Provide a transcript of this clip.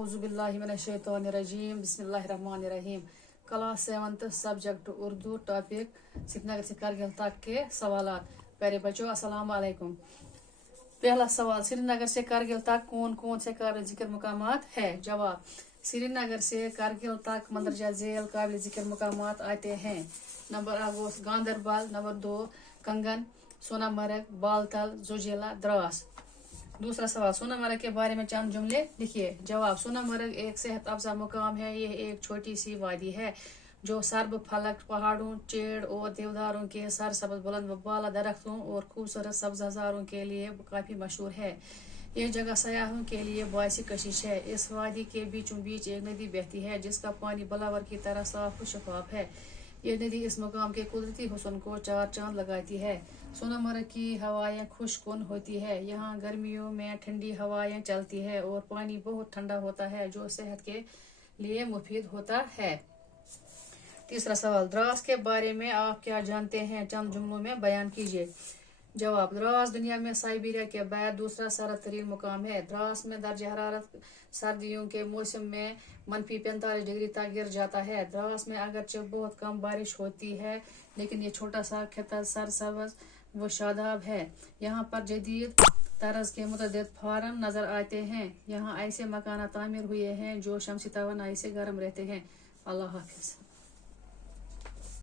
औज़ुबिल्लाहिमिनश्शैतानिर्रजीम बिस्मिल्लाहिर्रहमानिर्रहीम। Class 7 subject Urdu topic Srinagar से कारगिल तक के सवालात। प्यारे बच्चों अस्सलाम वालेकुम। पहला सवाल, श्रीनगर से कारगिल तक कौन कौन से काबिल जिक्र मुकामात है? जवाब, श्रीनगर से कारगिल तक मंदरजा झील काबिल जिक्र मुकामात आते हैं। नंबर 1 गांदरबल, नंबर 2 कंगन, सोनामर्ग, बालतल, जोजिला, द्रास। दूसरा सवाल, सोनामर्ग के बारे में चंद जुमले लिखिए। जवाब, सोनामर्ग एक सेहत अफजा मुकाम है। यह एक छोटी सी वादी है जो सर्ब फलक पहाड़ों, चेड़ और देवदारों के सरसब्ज बुलंद व बाला दरख्तों और खूबसूरत सब्ज हजारों के लिए काफी मशहूर है। यह जगह सयाहों के लिए बायसी कशिश है। इस वादी के बीचों बीच एक नदी बहती है जिसका पानी बलावर की तरह साफ व शफाफ है। यह नदी इस मुकाम के कुदरती हुस्न को चार चांद लगाती है। सोनामर्ग की हवाएं खुशकुन होती है। यहाँ गर्मियों में ठंडी हवाएं चलती है और पानी बहुत ठंडा होता है जो सेहत के लिए मुफीद होता है। तीसरा सवाल, द्रास के बारे में आप क्या जानते हैं? चंद जुमलों में बयान कीजिए। जवाब, द्रास दुनिया में साइबेरिया के बाद दूसरा सर्द तरीन मुकाम है। द्रास में दर्जा हरारत सर्दियों के मौसम में -45 डिग्री तक गिर जाता है। द्रास में अगरचे बहुत कम बारिश होती है लेकिन ये छोटा सा खिता सरसब्ज व शादाब है। यहाँ पर जदीद तर्ज के मुतअद्दिद फार्म नजर आते हैं। यहाँ ऐसे मकान तामीर हुए हैं जो शमसी तवानाई से गर्म रहते हैं। अल्लाह हाफिज।